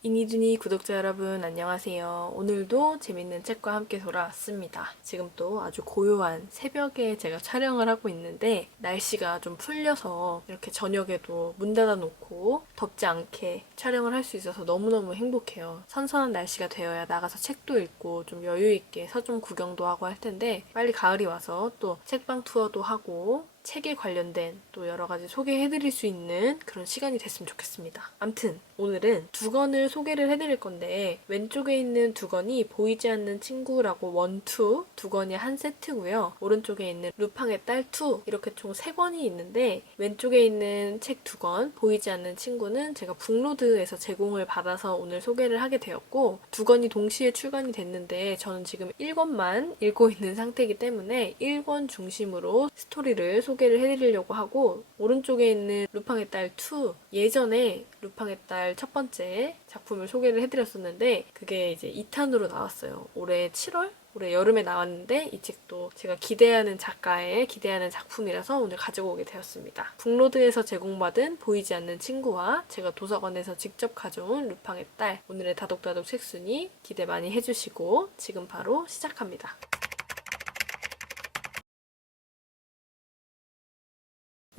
이니두니 구독자 여러분 안녕하세요. 오늘도 재밌는 책과 함께 돌아왔습니다. 지금 또 아주 고요한 새벽에 제가 촬영을 하고 있는데 날씨가 좀 풀려서 이렇게 저녁에도 문 닫아놓고 덥지 않게 촬영을 할 수 있어서 너무너무 행복해요. 선선한 날씨가 되어야 나가서 책도 읽고 좀 여유 있게 서점 구경도 하고 할 텐데 빨리 가을이 와서 또 책방 투어도 하고 책에 관련된 또 여러 가지 소개해드릴 수 있는 그런 시간이 됐으면 좋겠습니다. 암튼 오늘은 두 권을 소개를 해드릴 건데 왼쪽에 있는 두 권이 보이지 않는 친구라고 원투 두 권이 한 세트고요. 오른쪽에 있는 루팡의 딸 투 이렇게 총 세 권이 있는데 왼쪽에 있는 책 두 권 보이지 않는 친구는 제가 북로드에서 제공을 받아서 오늘 소개를 하게 되었고 두 권이 동시에 출간이 됐는데 저는 지금 1권만 읽고 있는 상태이기 때문에 1권 중심으로 스토리를 소개를 해드리려고 하고 오른쪽에 있는 루팡의 딸 2 예전에 루팡의 딸 첫 번째 작품을 소개를 해드렸었는데 그게 이제 2탄으로 나왔어요. 올해 7월? 올해 여름에 나왔는데 이 책도 제가 기대하는 작가의 기대하는 작품이라서 오늘 가지고 오게 되었습니다. 북로드에서 제공받은 보이지 않는 친구와 제가 도서관에서 직접 가져온 루팡의 딸 오늘의 다독다독 책순위 기대 많이 해주시고 지금 바로 시작합니다.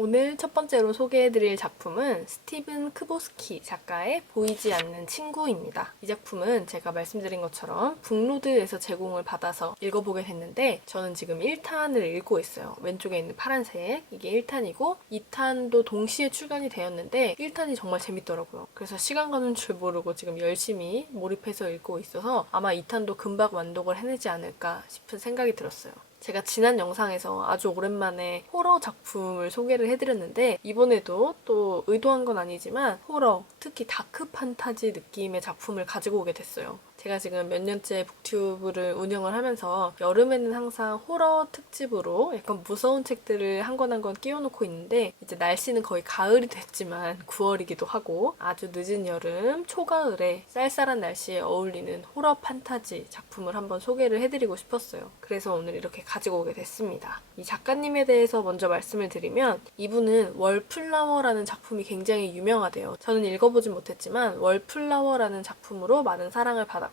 오늘 첫 번째로 소개해드릴 작품은 스티븐 크보스키 작가의 보이지 않는 친구입니다. 이 작품은 제가 말씀드린 것처럼 북로드에서 제공을 받아서 읽어보게 됐는데 저는 지금 1탄을 읽고 있어요. 왼쪽에 있는 파란색 이게 1탄이고 2탄도 동시에 출간이 되었는데 1탄이 정말 재밌더라고요. 그래서 시간 가는 줄 모르고 지금 열심히 몰입해서 읽고 있어서 아마 2탄도 금방 완독을 해내지 않을까 싶은 생각이 들었어요. 제가 지난 영상에서 아주 오랜만에 호러 작품을 소개를 해드렸는데 이번에도 또 의도한 건 아니지만 호러, 특히 다크 판타지 느낌의 작품을 가지고 오게 됐어요. 제가 지금 몇 년째 북튜브를 운영을 하면서 여름에는 항상 호러 특집으로 약간 무서운 책들을 한 권 한 권 끼워놓고 있는데 이제 날씨는 거의 가을이 됐지만 9월이기도 하고 아주 늦은 여름, 초가을에 쌀쌀한 날씨에 어울리는 호러 판타지 작품을 한번 소개를 해드리고 싶었어요. 그래서 오늘 이렇게 가지고 오게 됐습니다. 이 작가님에 대해서 먼저 말씀을 드리면 이분은 월플라워라는 작품이 굉장히 유명하대요. 저는 읽어보진 못했지만 월플라워라는 작품으로 많은 사랑을 받았고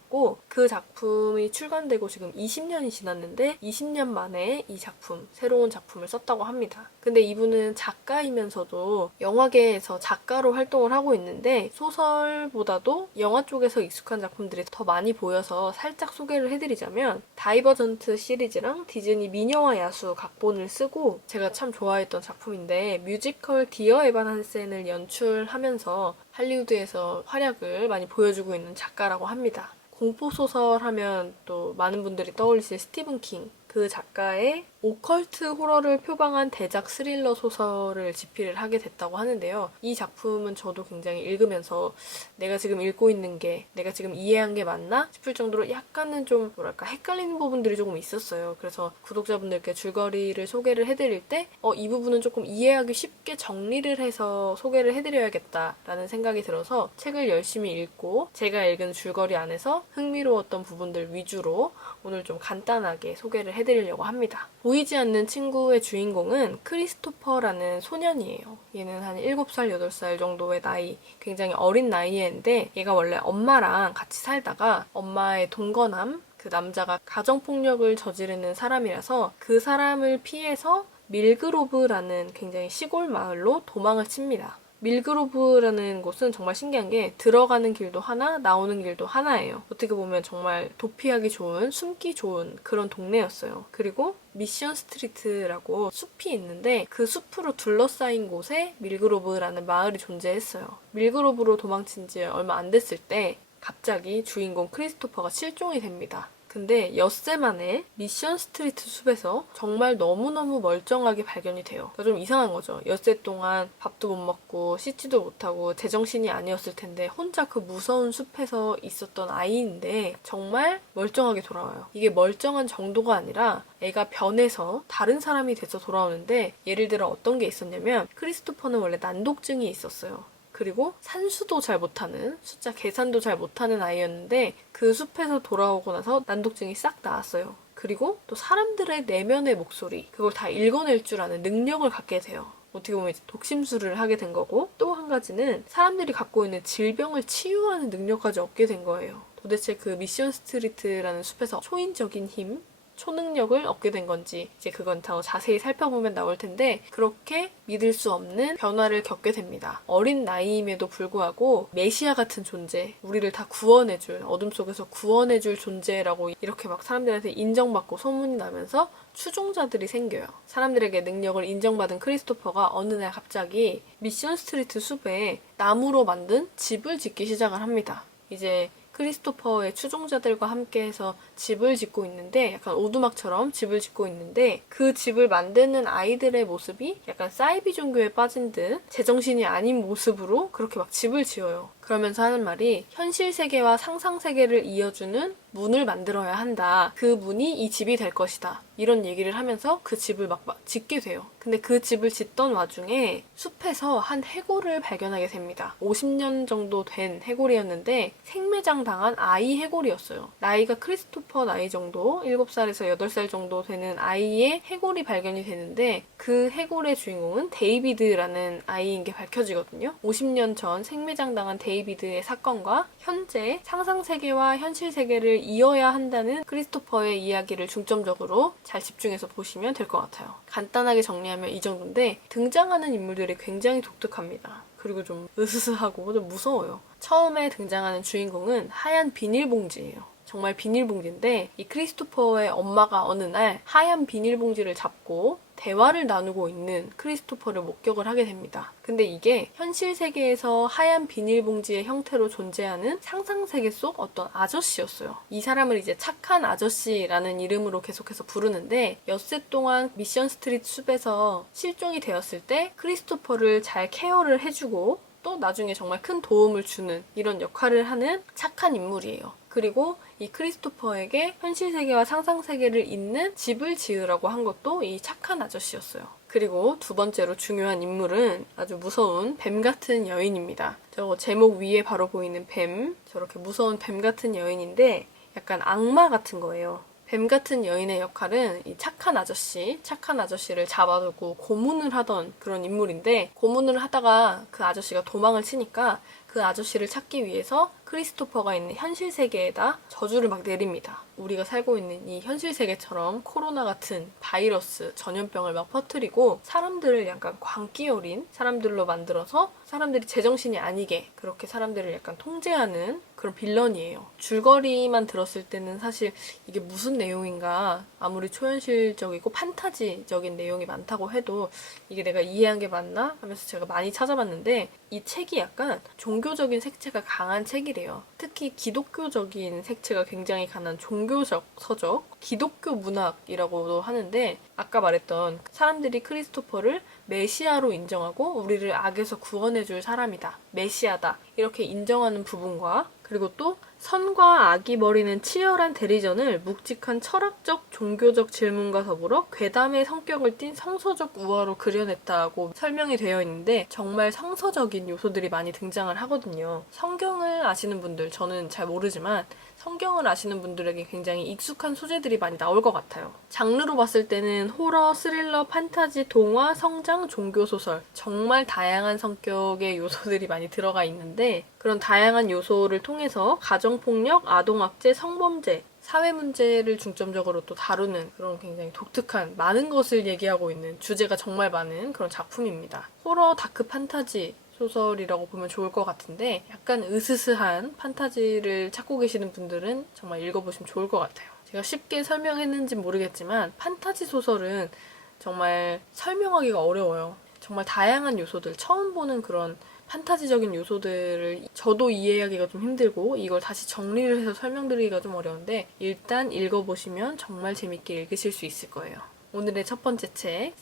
그 작품이 출간되고 지금 20년이 지났는데 20년 만에 이 작품, 새로운 작품을 썼다고 합니다. 근데 이분은 작가이면서도 영화계에서 작가로 활동을 하고 있는데 소설보다도 영화 쪽에서 익숙한 작품들이 더 많이 보여서 살짝 소개를 해드리자면 다이버전트 시리즈랑 디즈니 미녀와 야수 각본을 쓰고 제가 참 좋아했던 작품인데 뮤지컬 디어 에반 한센을 연출하면서 할리우드에서 활약을 많이 보여주고 있는 작가라고 합니다. 공포소설 하면 또 많은 분들이 떠올리실 스티븐 킹 그 작가의 오컬트 호러를 표방한 대작 스릴러 소설을 집필을 하게 됐다고 하는데요. 이 작품은 저도 굉장히 읽으면서 내가 지금 읽고 있는 게 내가 지금 이해한 게 맞나 싶을 정도로 약간은 좀 뭐랄까 헷갈리는 부분들이 조금 있었어요. 그래서 구독자분들께 줄거리를 소개를 해드릴 때 이 부분은 조금 이해하기 쉽게 정리를 해서 소개를 해드려야겠다라는 생각이 들어서 책을 열심히 읽고 제가 읽은 줄거리 안에서 흥미로웠던 부분들 위주로 오늘 좀 간단하게 소개를 해드리려고 합니다. 보이지 않는 친구의 주인공은 크리스토퍼라는 소년이에요. 얘는 한 7살, 8살 정도의 나이, 굉장히 어린 나이인데 얘가 원래 엄마랑 같이 살다가 엄마의 동거남, 그 남자가 가정폭력을 저지르는 사람이라서 그 사람을 피해서 밀그로브라는 굉장히 시골 마을로 도망을 칩니다. 밀그로브라는 곳은 정말 신기한 게 들어가는 길도 하나, 나오는 길도 하나예요. 어떻게 보면 정말 도피하기 좋은, 숨기 좋은 그런 동네였어요. 그리고 미션 스트리트라고 숲이 있는데 그 숲으로 둘러싸인 곳에 밀그로브라는 마을이 존재했어요. 밀그로브로 도망친 지 얼마 안 됐을 때 갑자기 주인공 크리스토퍼가 실종이 됩니다. 근데 엿새 만에 미션 스트리트 숲에서 정말 너무너무 멀쩡하게 발견이 돼요. 그러니까 좀 이상한 거죠. 엿새 동안 밥도 못 먹고 씻지도 못하고 제정신이 아니었을 텐데 혼자 그 무서운 숲에서 있었던 아이인데 정말 멀쩡하게 돌아와요. 이게 멀쩡한 정도가 아니라 애가 변해서 다른 사람이 돼서 돌아오는데 예를 들어 어떤 게 있었냐면 크리스토퍼는 원래 난독증이 있었어요. 그리고 산수도 잘 못하는, 숫자 계산도 잘 못하는 아이였는데 그 숲에서 돌아오고 나서 난독증이 싹 나았어요. 그리고 또 사람들의 내면의 목소리, 그걸 다 읽어낼 줄 아는 능력을 갖게 돼요. 어떻게 보면 이제 독심술을 하게 된 거고, 또 한 가지는 사람들이 갖고 있는 질병을 치유하는 능력까지 얻게 된 거예요. 도대체 그 미션 스트리트라는 숲에서 초인적인 힘, 초능력을 얻게 된 건지 이제 그건 더 자세히 살펴보면 나올 텐데, 그렇게 믿을 수 없는 변화를 겪게 됩니다. 어린 나이임에도 불구하고 메시아 같은 존재, 우리를 다 구원해줄, 어둠 속에서 구원해줄 존재라고 이렇게 막 사람들한테 인정받고 소문이 나면서 추종자들이 생겨요. 사람들에게 능력을 인정받은 크리스토퍼가 어느 날 갑자기 미션 스트리트 숲에 나무로 만든 집을 짓기 시작을 합니다. 이제 크리스토퍼의 추종자들과 함께해서 집을 짓고 있는데, 약간 오두막처럼 집을 짓고 있는데, 그 집을 만드는 아이들의 모습이 약간 사이비 종교에 빠진 듯 제정신이 아닌 모습으로 그렇게 막 집을 지어요. 그러면서 하는 말이, 현실 세계와 상상 세계를 이어주는 문을 만들어야 한다. 그 문이 이 집이 될 것이다. 이런 얘기를 하면서 그 집을 막 짓게 돼요. 근데 그 집을 짓던 와중에 숲에서 한 해골을 발견하게 됩니다. 50년 정도 된 해골이었는데 생매장 당한 아이 해골이었어요. 나이가 크리스토퍼 나이 정도, 7살에서 8살 정도 되는 아이의 해골이 발견이 되는데, 그 해골의 주인공은 데이비드라는 아이인 게 밝혀지거든요. 50년 전 생매장 당한 데이비드의 사건과 현재 상상세계와 현실세계를 이어야 한다는 크리스토퍼의 이야기를 중점적으로 잘 집중해서 보시면 될 것 같아요. 간단하게 정리하면 이 정도인데, 등장하는 인물들이 굉장히 독특합니다. 그리고 좀 으스스하고 좀 무서워요. 처음에 등장하는 주인공은 하얀 비닐봉지예요. 정말 비닐봉지인데, 이 크리스토퍼의 엄마가 어느 날 하얀 비닐봉지를 잡고 대화를 나누고 있는 크리스토퍼를 목격을 하게 됩니다. 근데 이게 현실 세계에서 하얀 비닐봉지의 형태로 존재하는 상상세계 속 어떤 아저씨였어요. 이 사람을 이제 착한 아저씨라는 이름으로 계속해서 부르는데, 엿새 동안 미션 스트리트 숲에서 실종이 되었을 때 크리스토퍼를 잘 케어를 해주고 또 나중에 정말 큰 도움을 주는 이런 역할을 하는 착한 인물이에요. 그리고 이 크리스토퍼에게 현실 세계와 상상 세계를 잇는 집을 지으라고 한 것도 이 착한 아저씨였어요. 그리고 두 번째로 중요한 인물은 아주 무서운 뱀 같은 여인입니다. 저 제목 위에 바로 보이는 뱀, 저렇게 무서운 뱀 같은 여인인데 약간 악마 같은 거예요. 뱀 같은 여인의 역할은 이 착한 아저씨를 잡아두고 고문을 하던 그런 인물인데, 고문을 하다가 그 아저씨가 도망을 치니까 그 아저씨를 찾기 위해서 크리스토퍼가 있는 현실 세계에다 저주를 막 내립니다. 우리가 살고 있는 이 현실 세계처럼 코로나 같은 바이러스, 전염병을 막 퍼뜨리고 사람들을 약간 광기 어린 사람들로 만들어서 사람들이 제정신이 아니게 그렇게 사람들을 약간 통제하는 그런 빌런이에요. 줄거리만 들었을 때는 사실 이게 무슨 내용인가, 아무리 초현실적이고 판타지적인 내용이 많다고 해도 이게 내가 이해한 게 맞나 하면서 제가 많이 찾아봤는데, 이 책이 약간 종교적인 색채가 강한 책이래요. 특히 기독교적인 색채가 굉장히 강한 종교적 서적, 기독교 문학이라고도 하는데, 아까 말했던 사람들이 크리스토퍼를 메시아로 인정하고 우리를 악에서 구원해줄 사람이다, 메시아다, 이렇게 인정하는 부분과, 그리고 또 선과 악이 벌이는 치열한 대리전을 묵직한 철학적, 종교적 질문과 더불어 괴담의 성격을 띤 성서적 우화로 그려냈다고 설명이 되어 있는데, 정말 성서적인 요소들이 많이 등장을 하거든요. 성경을 아시는 분들, 저는 잘 모르지만 성경을 아시는 분들에게 굉장히 익숙한 소재들이 많이 나올 것 같아요. 장르로 봤을 때는 호러, 스릴러, 판타지, 동화, 성장, 종교소설, 정말 다양한 성격의 요소들이 많이 들어가 있는데, 그런 다양한 요소를 통해서 가정폭력, 아동학대, 성범죄, 사회문제를 중점적으로 또 다루는 그런 굉장히 독특한, 많은 것을 얘기하고 있는, 주제가 정말 많은 그런 작품입니다. 호러, 다크 판타지 소설이라고 보면 좋을 것 같은데, 약간 으스스한 판타지를 찾고 계시는 분들은 정말 읽어보시면 좋을 것 같아요. 제가 쉽게 설명했는지 모르겠지만 판타지 소설은 정말 설명하기가 어려워요. 정말 다양한 요소들, 처음 보는 그런 판타지적인 요소들을 저도 이해하기가 좀 힘들고 이걸 다시 정리를 해서 설명드리기가 좀 어려운데, 일단 읽어보시면 정말 재밌게 읽으실 수 있을 거예요. 오늘의 첫 번째 책,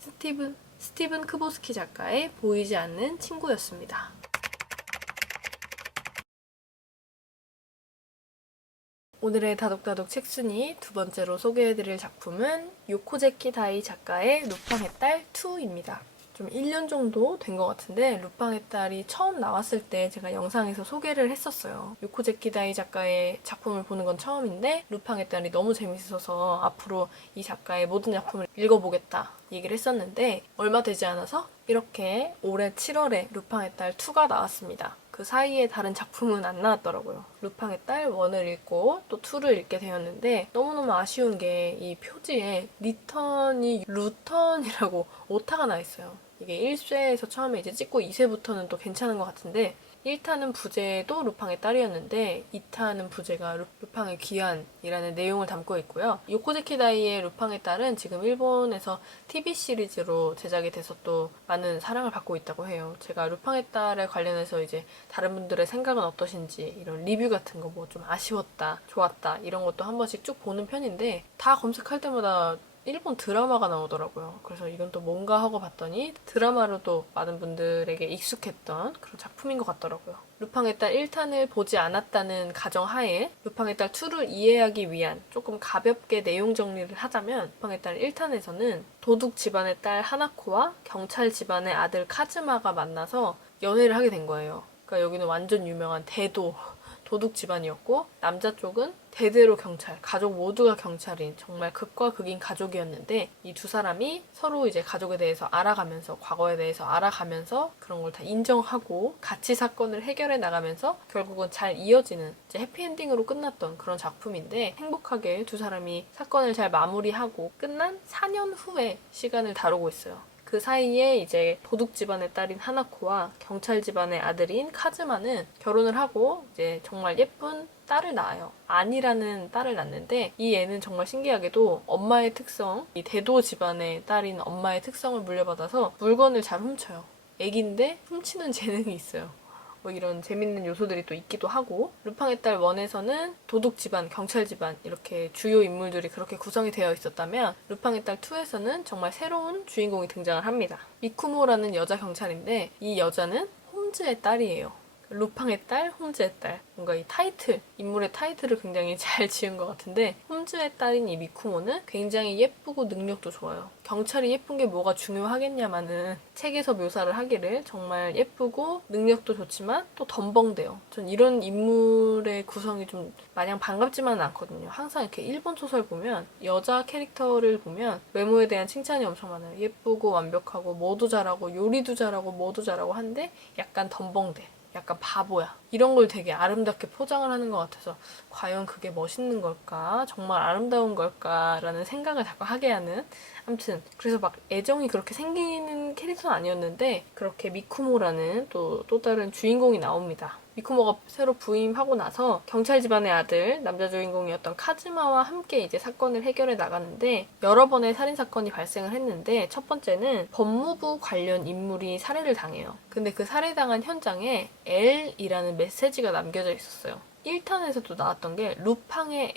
스티븐 크보스키 작가의 보이지 않는 친구였습니다. 오늘의 다독다독 책순위 두 번째로 소개해드릴 작품은 요코제키 다이 작가의 루팡의 딸 2입니다. 좀 1년 정도 된 것 같은데 루팡의 딸이 처음 나왔을 때 제가 영상에서 소개를 했었어요. 요코제키다이 작가의 작품을 보는 건 처음인데 루팡의 딸이 너무 재밌어서 앞으로 이 작가의 모든 작품을 읽어보겠다 얘기를 했었는데 얼마 되지 않아서 이렇게 올해 7월에 루팡의 딸 2가 나왔습니다. 그 사이에 다른 작품은 안 나왔더라고요. 루팡의 딸 1을 읽고 또 2를 읽게 되었는데 너무너무 아쉬운 게 이 표지에 리턴이 루턴이라고 오타가 나 있어요. 이게 1쇄에서 처음에 이제 찍고 2쇄부터는 또 괜찮은 것 같은데 1타는 부제도 루팡의 딸이었는데 2타는 부제가 루팡의 귀환이라는 내용을 담고 있고요. 요코제키다이의 루팡의 딸은 지금 일본에서 TV 시리즈로 제작이 돼서 또 많은 사랑을 받고 있다고 해요. 제가 루팡의 딸에 관련해서 이제 다른 분들의 생각은 어떠신지 이런 리뷰 같은 거 뭐 좀 아쉬웠다, 좋았다 이런 것도 한 번씩 쭉 보는 편인데 다 검색할 때마다 일본 드라마가 나오더라고요. 그래서 이건 또 뭔가 하고 봤더니 드라마로도 많은 분들에게 익숙했던 그런 작품인 것 같더라고요. 루팡의 딸 1탄을 보지 않았다는 가정하에 루팡의 딸 2를 이해하기 위한 조금 가볍게 내용 정리를 하자면 루팡의 딸 1탄에서는 도둑 집안의 딸 하나코와 경찰 집안의 아들 카즈마가 만나서 연애를 하게 된 거예요. 그러니까 여기는 완전 유명한 대도 도둑 집안이었고 남자 쪽은 대대로 경찰, 가족 모두가 경찰인 정말 극과 극인 가족이었는데 이 두 사람이 서로 이제 가족에 대해서 알아가면서 과거에 대해서 알아가면서 그런 걸 다 인정하고 같이 사건을 해결해 나가면서 결국은 잘 이어지는 이제 해피엔딩으로 끝났던 그런 작품인데 행복하게 두 사람이 사건을 잘 마무리하고 끝난 4년 후의 시간을 다루고 있어요. 그 사이에 이제 도둑 집안의 딸인 하나코와 경찰 집안의 아들인 카즈마는 결혼을 하고 이제 정말 예쁜 딸을 낳아요. 안이라는 딸을 낳는데 이 애는 정말 신기하게도 엄마의 특성, 이 대도 집안의 딸인 엄마의 특성을 물려받아서 물건을 잘 훔쳐요. 애기인데 훔치는 재능이 있어요. 뭐 이런 재밌는 요소들이 또 있기도 하고 루팡의 딸 1에서는 도둑 집안, 경찰 집안 이렇게 주요 인물들이 그렇게 구성이 되어 있었다면 루팡의 딸 2에서는 정말 새로운 주인공이 등장을 합니다. 미쿠모라는 여자 경찰인데 이 여자는 홈즈의 딸이에요. 루팡의 딸, 홈즈의 딸. 뭔가 이 타이틀, 인물의 타이틀을 굉장히 잘 지은 것 같은데 홈즈의 딸인 이 미쿠모는 굉장히 예쁘고 능력도 좋아요. 경찰이 예쁜 게 뭐가 중요하겠냐마는 책에서 묘사를 하기를 정말 예쁘고 능력도 좋지만 또 덤벙대요. 전 이런 인물의 구성이 좀 마냥 반갑지만은 않거든요. 항상 이렇게 일본 소설 보면 여자 캐릭터를 보면 외모에 대한 칭찬이 엄청 많아요. 예쁘고 완벽하고 뭐도 잘하고 요리도 잘하고 뭐도 잘하고 한데 약간 덤벙대. 약간 바보야. 이런 걸 되게 아름답게 포장을 하는 것 같아서 과연 그게 멋있는 걸까? 정말 아름다운 걸까? 라는 생각을 자꾸 하게 하는 아무튼 그래서 막 애정이 그렇게 생기는 캐릭터는 아니었는데 그렇게 미쿠모라는 또 다른 주인공이 나옵니다. 미쿠모가 새로 부임하고 나서 경찰 집안의 아들, 남자 주인공이었던 카즈마와 함께 이제 사건을 해결해 나가는데 여러 번의 살인 사건이 발생을 했는데 첫 번째는 법무부 관련 인물이 살해를 당해요. 근데 그 살해당한 현장에 L이라는 메시지가 남겨져 있었어요. 1탄에서도 나왔던 게 루팡의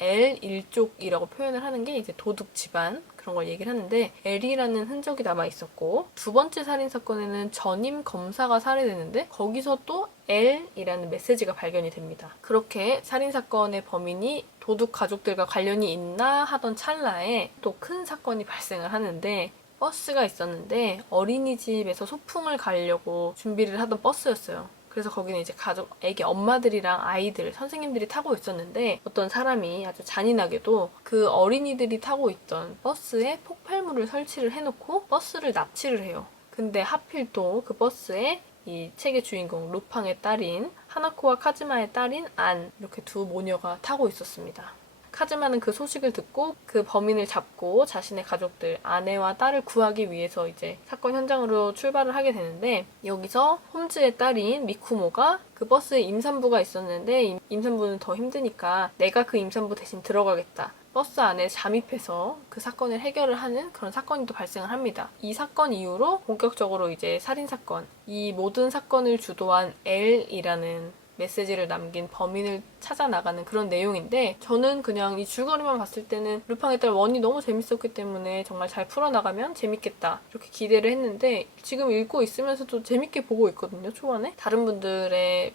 L1쪽이라고 표현을 하는 게 이제 도둑 집안 그런 걸 얘기를 하는데 L이라는 흔적이 남아 있었고 두 번째 살인 사건에는 전임 검사가 살해되는데 거기서 또 L이라는 메시지가 발견이 됩니다. 그렇게 살인 사건의 범인이 도둑 가족들과 관련이 있나 하던 찰나에 또 큰 사건이 발생을 하는데 버스가 있었는데 어린이집에서 소풍을 가려고 준비를 하던 버스였어요. 그래서 거기는 이제 가족, 애기 엄마들이랑 아이들, 선생님들이 타고 있었는데 어떤 사람이 아주 잔인하게도 그 어린이들이 타고 있던 버스에 폭발물을 설치를 해놓고 버스를 납치를 해요. 근데 하필 또 그 버스에 이 책의 주인공 루팡의 딸인 하나코와 카즈마의 딸인 안 이렇게 두 모녀가 타고 있었습니다. 카즈마는 그 소식을 듣고 그 범인을 잡고 자신의 가족들, 아내와 딸을 구하기 위해서 이제 사건 현장으로 출발을 하게 되는데 여기서 홈즈의 딸인 미쿠모가 그 버스에 임산부가 있었는데 임산부는 더 힘드니까 내가 그 임산부 대신 들어가겠다. 버스 안에 잠입해서 그 사건을 해결을 하는 그런 사건이 또 발생을 합니다. 이 사건 이후로 본격적으로 이제 살인사건, 이 모든 사건을 주도한 L이라는 메시지를 남긴 범인을 찾아 나가는 그런 내용인데 저는 그냥 이 줄거리만 봤을 때는 루팡의 딸 1이 너무 재밌었기 때문에 정말 잘 풀어나가면 재밌겠다 이렇게 기대를 했는데 지금 읽고 있으면서도 재밌게 보고 있거든요. 초반에 다른 분들의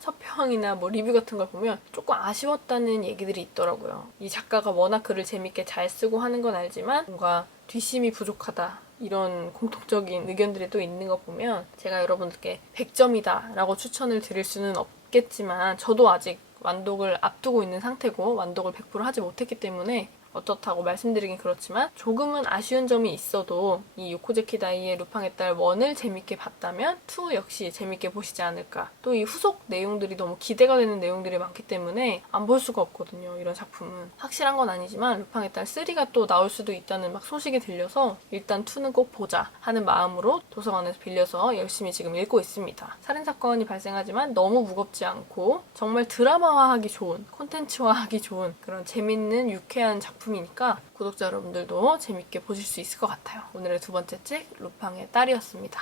서평이나 뭐 리뷰 같은 걸 보면 조금 아쉬웠다는 얘기들이 있더라고요. 이 작가가 워낙 글을 재밌게 잘 쓰고 하는 건 알지만 뭔가 뒷심이 부족하다 이런 공통적인 의견들이 또 있는 거 보면 제가 여러분들께 100점이다 라고 추천을 드릴 수는 없겠지만 저도 아직 완독을 앞두고 있는 상태고 완독을 100% 하지 못했기 때문에 어떻다고 말씀드리긴 그렇지만 조금은 아쉬운 점이 있어도 이 요코제키 다이의 루팡의 딸 1을 재밌게 봤다면 2 역시 재밌게 보시지 않을까. 또 이 후속 내용들이 너무 기대가 되는 내용들이 많기 때문에 안 볼 수가 없거든요. 이런 작품은. 확실한 건 아니지만 루팡의 딸 3가 또 나올 수도 있다는 막 소식이 들려서 일단 2는 꼭 보자 하는 마음으로 도서관에서 빌려서 열심히 지금 읽고 있습니다. 살인사건이 발생하지만 너무 무겁지 않고 정말 드라마화하기 좋은, 콘텐츠화하기 좋은 그런 재밌는 유쾌한 작품이니까 구독자 여러분들도 재밌게 보실 수 있을 것 같아요. 오늘의 두 번째 책 루팡의 딸이었습니다.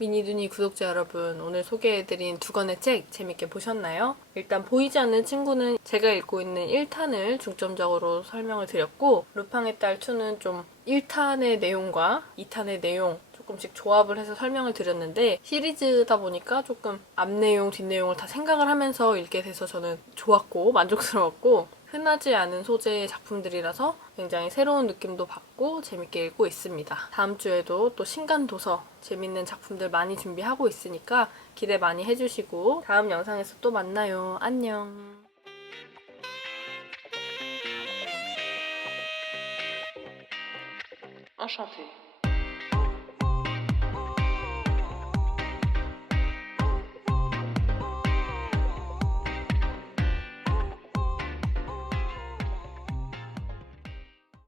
미니두니 구독자 여러분, 오늘 소개해드린 두 권의 책 재밌게 보셨나요? 일단 보이지 않는 친구는 제가 읽고 있는 1탄을 중점적으로 설명을 드렸고 루팡의 딸 2는 좀 1탄의 내용과 2탄의 내용 조금씩 조합을 해서 설명을 드렸는데 시리즈다 보니까 조금 앞내용, 뒷내용을 다 생각을 하면서 읽게 돼서 저는 좋았고 만족스러웠고 흔하지 않은 소재의 작품들이라서 굉장히 새로운 느낌도 받고 재밌게 읽고 있습니다. 다음 주에도 또 신간도서 재밌는 작품들 많이 준비하고 있으니까 기대 많이 해주시고 다음 영상에서 또 만나요. 안녕. Enchantée.